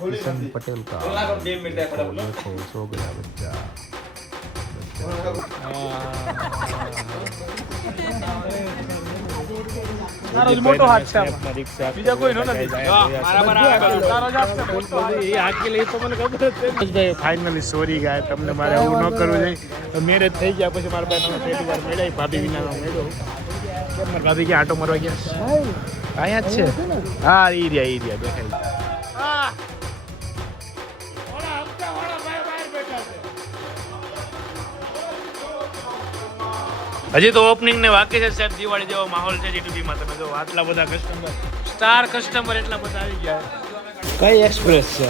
किशन पटेल का देखो सो गया बच्चा। मोटो हाथ से बीजा कोई नो નથી ફાઇનલી સોરી ગાય તમને મારે આવું ન કરવું જોઈએ મેરેજ થઈ ગયા પછી મારા ભાઈ પહેલી વાર મેળાઈ ભાભી વિનાનો મેળો કેમ મારા ભાભી ક્યાં આટો મારવા ગયા અહીંયા જ છે હા ઈ રહ્યા દેખાય હજી તો ઓપનિંગ ને બાકી છે સાહેબ દિવાળી જેવો માહોલ છે G2B માં તમે જો આટલા બધા કસ્ટમર સ્ટાર કસ્ટમર એટલા બધા આવી ગયા કઈ એક્સપ્રેસ છે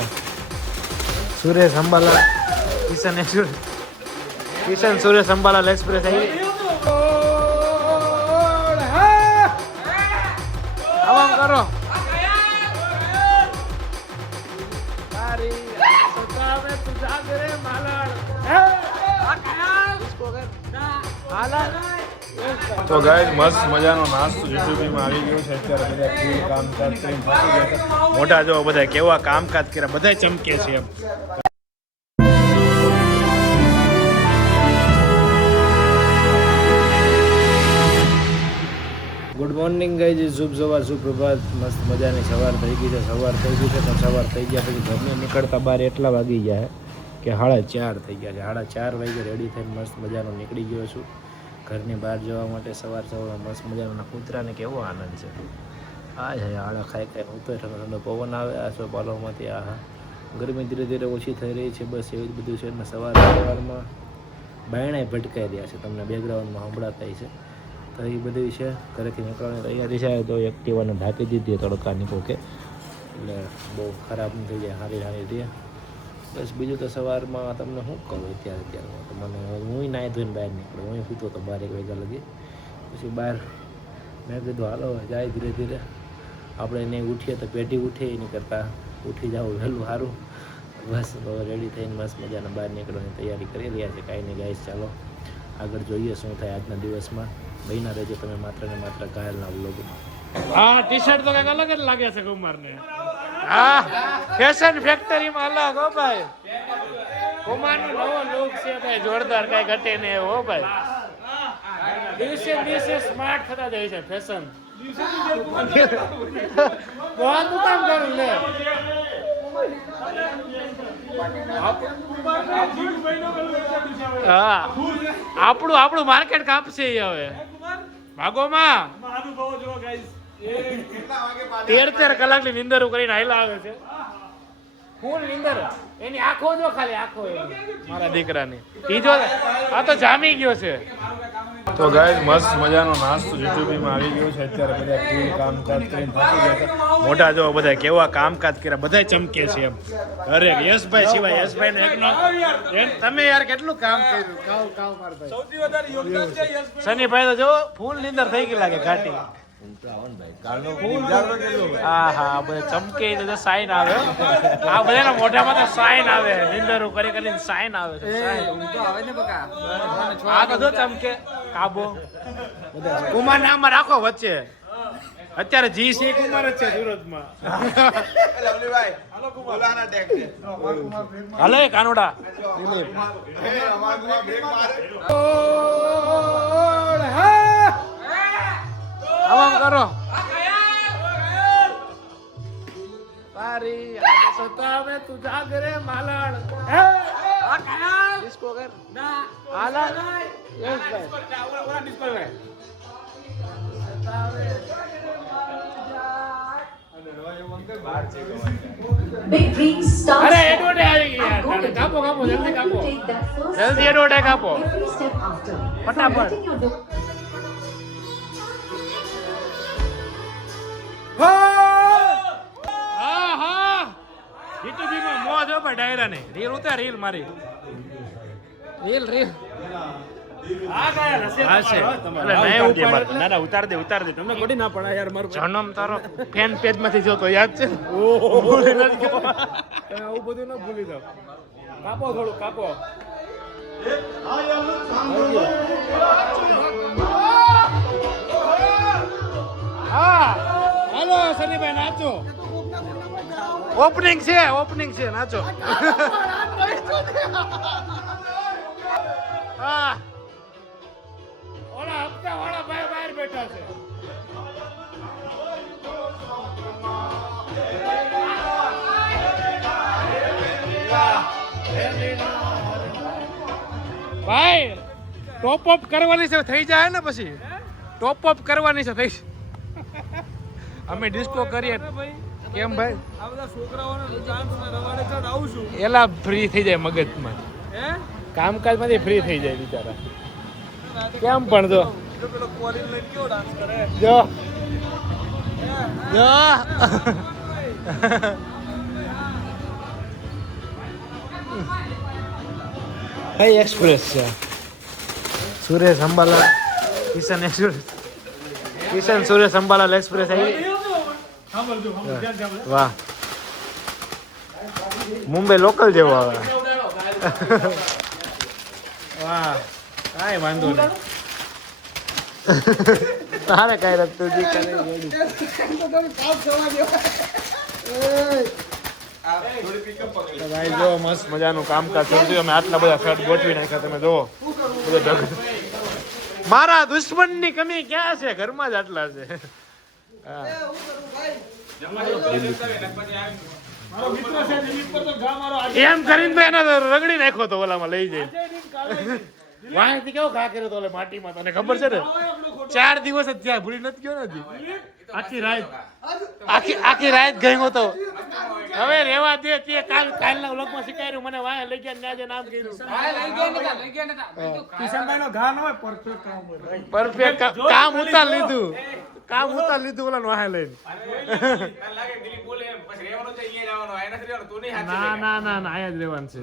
સુરેશ અંબાલાલ કિશન સુરેશ અંબાલાલ એક્સપ્રેસ આવી આવામ કરો તો ગાઈસ મસ્ત મજાનો નાસ્તો G2B માં આવી ગયો છે અત્યારે બધા ફૂલ કામકાજ કરીને થાકી ગયા મોટા જો બધા કેવા કામકાજ કર્યા બધા ચમકે છે એમ ગુડ મોર્નિંગ ગાઈસ શુભ સવાર સુપ્રભાત મસ્ત મજાની સવાર થઈ ગઈ છે સવાર થઈ ગઈ છે તો સવાર થઈ ગયા પછી ઘરને નીકળતા બાર એટલા વાગી ગયા કે 4:30 થઈ ગયા છે 4:30 વાગે રેડી થઈને મસ્ત મજાનો નીકળી ગયો છું ઘરની બહાર જવા માટે સવારમાં મસ્ત મજાના કૂતરાને કેવો આનંદ છે આ છે આળા ખાઈ ખાઈને ઉતરે ઠંડો પવન આવે આસોપાલવમાંથી આ ગરમી ધીરે ધીરે ઓછી થઈ રહી છે બસ એવું જ બધું છે ને સવારમાં બાયણાએ ભટકાઈ રહ્યા છે તમને બેકગ્રાઉન્ડમાં સંભળાતા છે તો એ બધું છે ઘરેથી નીકળવાની તૈયારી છે તો એક્ટિવાને ઢાંકી દીધી તડકા નીકળો કે એટલે બહુ ખરાબ ન થઈ જાય સારી રહે બસ બીજું તો સવારમાં તમને શું કહું અત્યારમાં તો મને હું નાહી ધોઈને બહાર નીકળું હું સૂતો તો 12 વાગ્યા લગી પછી બહાર મેં કીધું હાલો જાય ધીરે ધીરે આપણે એને ઉઠીએ તો પેઢી ઉઠે એની કરતાં ઉઠી જાવ વહેલું સારું બસ રેડી થઈને મસ્ત મજાના બહાર નીકળવાની તૈયારી કરી રહ્યા છે કાંઈ નહીં ગાઈસ ચાલો આગળ જોઈએ શું થાય આજના દિવસમાં બહીના રહેજો તમે માત્ર ને માત્ર ઘાયલના વ્લોગમાં હા ટી-શર્ટ તો કંઈક અલગ જ લાગે છે કુમારને હા ફેશન ફેક્ટરીમાં અલગ હો ભાઈ કુમારનો નવો લુક છે ભાઈ જોરદાર કઈ ઘટે ને હો ભાઈ દિવસે સ્માર્ટ થતા જાય છે ફેશન કોણ કામ કરું લે હા આપણું માર્કેટ કાપશે હવે ભાગોમાં 13 કલાકની નિંદર કરીને હાઈલા આવે છે ફૂલ નિંદર એની આંખો જો ખાલી આંખો મારા દીકરાની ઈ જો આ તો જામી ગયો છે તો ગાઈસ મસ્ત મજાનો નાસ્તો G2B માં આવી ગયો છે અત્યારે બધા ફૂલ કામકાજ કરીને થાકી ગયા મોટા જો બધા કેવા કામકાજ કર્યા બધા ચમકે છે એમ અરે યશભાઈ સિવાય યશભાઈ નો એકનો તમે યાર કેટલું કામ કર્યું કાવ મારભાઈ સૌથી વધારે યોગદાન છે યશભાઈ સનીભાઈ તો જો ફૂલ નિંદર થઈ ગઈ લાગે ઘાટી હા બધા ચમકે તો સાઈન આવે આ બધાના મોઢામાં તો સાઈન આવે નિંદર કરી કરીને સાઈન આવે આ તો જો ચમકે કાબો કુમાર નામમાં રાખો વચ્ચે અત્યારે GC કુમાર જ છે સુરતમાં હાલો કાનોડા આવામ કરો તારી આગે સતાવે તું જાગરે માલાડ ડિસ્કો કર ના આલા યસ ભાઈ ઓલા ડિસ્કો ભાઈ સતાવે Big dreams start. અરે એડવર્ટાઇઝ આવી ગઈ યાર કાપો જલ્દી કાપો જલ્દી એડવર્ટાઇઝ કાપો ફટાફટ G2B માં મોજ હો ભાઈ ડાયરા ને રીલ ઉતાર રીલ મારી રીલ આ કાયા રસે ના ઉતાર દે તમને કોડી ના પડા યાર મારું જન્મ તારો ફેન પેજ માંથી જોતો યાદ છે ઓહો ભૂલી ન ગયો આવું બધું ન ભૂલી જાવ કાપો થોડું કાપો હા હાલો સનીભાઈ નાચો. ઓપનિંગ છે નાચો. હા ઓલા હપ્તા વાળા ભાઈ બહાર બેઠા છે. ભાઈ ટોપ અપ કરવાની છે થઈ જાય ને પછી ટોપ અપ કરવાની છે થઈ અમે ડિસ્કો કરીએ કેમ ભાઈ આ બધા છોકરાઓને ચાન્સ ને રવાડે ચડ આવું છું એલા ફ્રી થઈ જાય મગજમાં કામકાજમાંથી ફ્રી થઈ જાય બિચારા કેમ પણ જો પેલો કોરિન લઈને કેવો ડાન્સ કરે જો જો કઈ એક્સપ્રેસ છે સુરેશ અંબાલાલ કિશન એક્સપ્રેસ કિશન સુરેશ અંબાલાલ એક્સપ્રેસ આવી વાહ મુંબઈ લોકલ જેવો આવે વાહ કાંઈ વાંધો નહીં તારે કાંઈ રખતું જી કરે ભાઈ જો મસ્ત મજાનું કામકાજ થયું અમે આટલા બધા શર્ટ ગોઠવી નાખ્યા તમે જુઓ બધો મારા દુશ્મનની કમી ક્યાં છે ઘરમાં જ આટલા છે એમ કરીને તો એને રગડી નાખ્યો તો ઓલામાં લઈ જઈ વાંથી કેવો ઘા કર્યો તો ઓલે માટીમાં તને ખબર છે ને 4 દિવસ જ ત્યાં ભૂલી નથી ગયો નથી આખી રાત ગયો તો હવે રેવા દે તે કાલના વ્લોગમાં શીખાયું મને વાય લઈ ગયા ન્યાજે નામ કર્યું કિશનભાઈનો ઘા ન હોય પરફેક્ટ કામ હોય પરફેક્ટ કામ ઉતાર લીધું ઓલા વાહે લઈને ના આયા જ રહેવાનું છે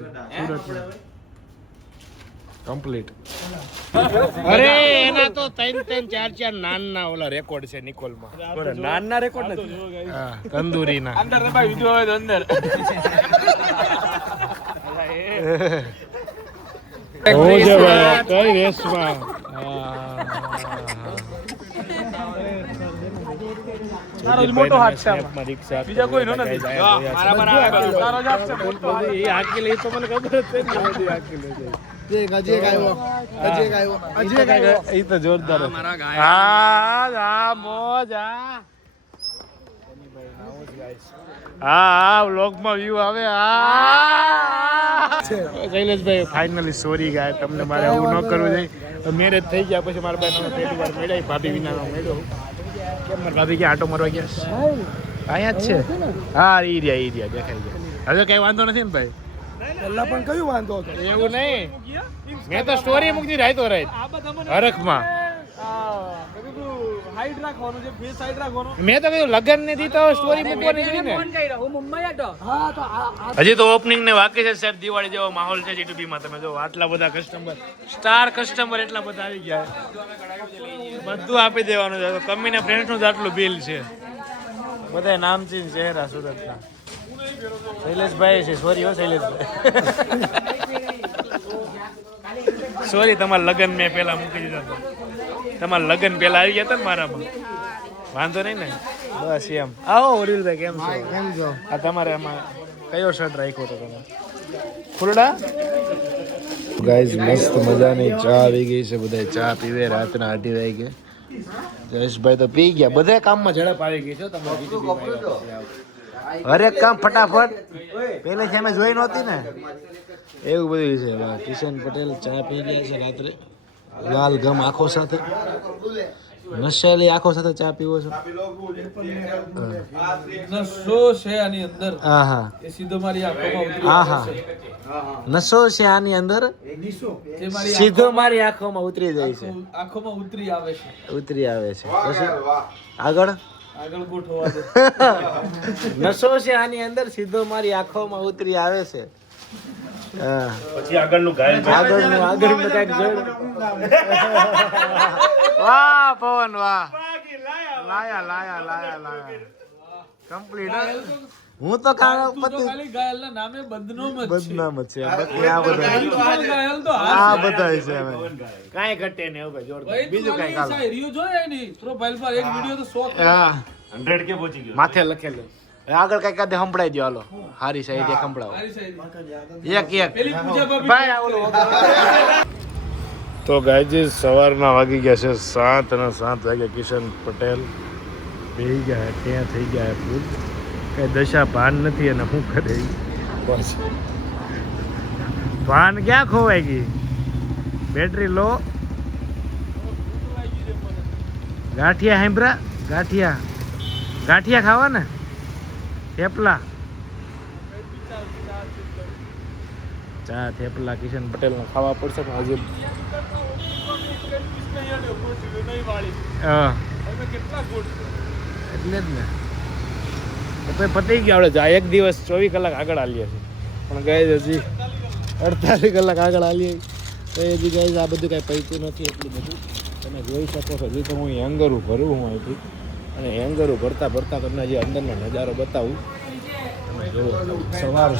સુરતમાં કમ્પ્લીટ અરે એના તો 3 4 નાનના ઓલા રેકોર્ડ છે નિકોલમાં નાનના રેકોર્ડ નથી હા તંદૂરીના અંદર ને ભાઈ વિડિયો હોય તો અંદર હું જે ભાઈ કઈ રેસમાં તારો જ મોટો હાથ છે રિક્ષા બીજા કોઈ નો નથી મારા તારો જ હાથ છે મોટો હાથ એ આકી લઈ તો મને ખબર જ છે ને બધી આકી લઈ જાય એ તો જોરદાર હા મોજ હા વ્લોગમાં વ્યૂ આવે શૈલેષભાઈ ફાઇનલી સોરી ગાય તમને મારે આવું ન કરવું જોઈએ મેરેજ થઈ ગયા પછી મારા ભાઈ પહેલી વાર મળ્યા ભાભી વિનાનો મળ્યો કેમ મારા ભાભી ક્યાં આટો મારવા ગયા અહીંયા જ છે હા ઈ રહ્યા દેખાઈ ગયા હવે કઈ વાંધો નથી ને ભાઈ પહેલા પણ કયું વાંધો હતો એવું નહીં મેં તો સ્ટોરી મૂકી રાઈતો રાઈત હરખમાં હાઈટ રાખવાનું છે ફેસ હાઈટ રાખવાનો મેં તો કીધું લગન ને દી તો સ્ટોરી મૂકવાની છે ને હજી તો ઓપનિંગ ને બાકી છે સાહેબ દિવાળી જેવો માહોલ છે G2B માં તમે જો આટલા બધા કસ્ટમર સ્ટાર કસ્ટમર એટલા બધા આવી ગયા બધું આપી દેવાનું છે કંપનીના ફ્રેન્ડ્સ નું જ આટલું બિલ છે બધા નામચીન ચહેરા સુરતના શૈલેષભાઈ છે સોરી હો શૈલેષભાઈ સોરી તમારા લગન મેં પેલા મૂકી દીધા હતા તમારા લગન પેલા આવી ગયા હતા ને મારામાં વાંધો નહીં ને બસ એમ આવો ઓરિલભાઈ કેમ છો આ તમારે આમાં કયો શર્ટ રાખ્યો હતો તમે ફૂલડા ગાઈઝ મસ્ત મજાની ચા આવી ગઈ છે બધા ચા પીવે રાતના 8 વાગે જયેશભાઈ તો પી ગયા બધા કામમાં ઝડપ આવી ગઈ છે હરેક કામ ફટાફટ પેલે છે અમે જોઈ નહોતી ને એવું બધું છે કિશન પટેલ ચા પી ગયા છે રાત્રે લાલ ગમ આંખો સાથે નશેલી આંખો સાથે ચા પીવો છો નશો છે આની અંદર આહા એ સીધો મારી આંખોમાં ઉતરી આહા નશો છે આની અંદર સીધો મારી આંખોમાં ઉતરી જાય છે આંખોમાં ઉતરી આવે છે પછી આગળ ગોઠવવા દે નશો છે આની અંદર સીધો મારી આંખોમાં ઉતરી આવે છે પછી આગળનું ગાયલ કઈક જોડ વાહ પવન વાહ લાયા કમ્પ્લીટ હું તો ખાલી ગાયલના નામે બદનામ જ છે બાકી આ બધા ગાયલ તો આ બધા છે હવે કાંઈ ઘટે ને હવે જોરદાર બીજું કાંઈ કાલ રીયો જોયા ની પ્રોફાઇલ પર એક વિડિયો તો 100 હા 100 કે પહોંચી ગયો માથે લખેલું. હવે આગળ કઈ કાદે સંભળાઈ દો હાલો. હારી સાઈડ એક સંભળાવો. એક ભાઈ આ ઓલું તો ગાયજી સવારના વાગી ગયા છે 7 અને 7 વાગે કિશન પટેલ બેહી ગયા ત્યાં થઈ ગયા ફૂલ કઈ દશા ભાન નથી અને શું કરે બસ ભાન ક્યાં ખોવાઈ ગઈ બેટરી લો ગાંઠિયા હેમ્બ્રા ગાંઠિયા ખાવા ને થેપલા ચા થેપલા કિશન પટેલ ને ખાવા પડશે પણ હજી હા એટલે જ ને તો પતી ગયો આપણે જા એક દિવસ 24 કલાક આગળ હાલીએ છીએ પણ ગાય હજી 48 કલાક આગળ હાલીએ તો હજી ગાય આ બધું કાંઈ પૈતું નથી એટલું બધું તમે જોઈ શકો છો હજી તો હું હેંગરું ભરું હું અહીંથી અને હેંગરું ભરતા તમને હજી અંદરનો નજારો બતાવું તમે જુઓ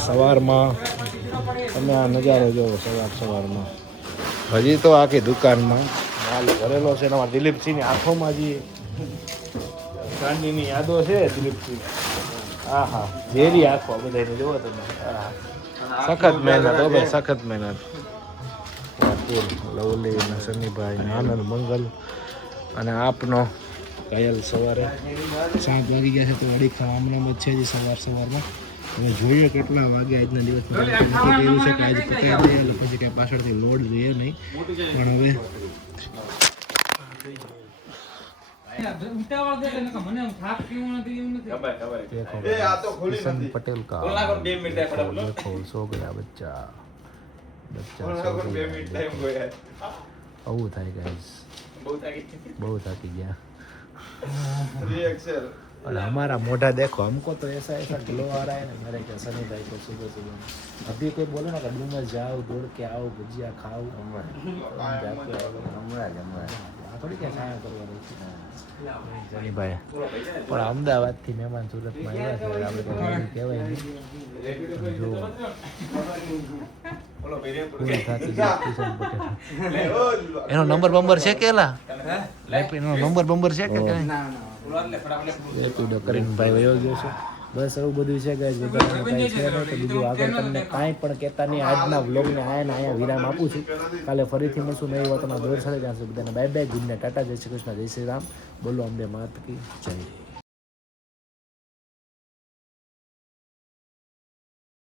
સવારમાં તમે આ નજારો જુઓ સવારમાં હજી તો આખી દુકાનમાં માલ ભરેલો છે એમાં દિલીપસિંહની આંખોમાં હજી ગાંધીની યાદો છે દિલીપસિંહ હા હા ઝેરી આંખો બધાને જુઓ તમે સખત મહેનત હો ભાઈ સખત મહેનત લવલી અને સનીભાઈ ને આનંદ મંગલ અને આપનો કાયલ સવારે 7 વાગી ગયા છે તો વડી ખાવા જ છે સવારમાં હવે જોઈએ કેટલા વાગે આજના દિવસમાં એવું છે કે આજે પતાવી દઈએ એટલે પછી કાંઈ પાછળથી લોડ જોઈએ નહીં પણ હવે किशन पटेल का देखो सो गया बच्चा बहुत है गाइस बहुत थाकी गया और हमारा मोटा देखो हमको तो ऐसा ग्लो आ रहा है ना मेरे क्या सनी भाई को सुबह अभी कोई बोले ना कभी मैं जाओ दौड़ के आओ भुजिया खाओ થોડી ક્યાં સાયા કરવાની જનીભાઈ પણ અમદાવાદથી મહેમાન સુરતમાં આવ્યા છે આપણે કહેવાય નહીં જો એનો નંબર છે કેલા એનો નંબર છે કે કરીને ભાઈ વયો ગયો છે બસ એવું બધું છે ગાઈસ બધાને કાંઈ છે નહીં તો બીજું આગળ તમને કાંઈ પણ કહેતા નહીં આજના વ્લોગને અહીંયા વિરામ આપું છું કાલે ફરીથી મળશું નહીં હોત તમારા દોર સાથે જાણશું બધાને bye bye good night Tata જય શ્રી કૃષ્ણ જય શ્રી રામ બોલો અંબે માત કી જય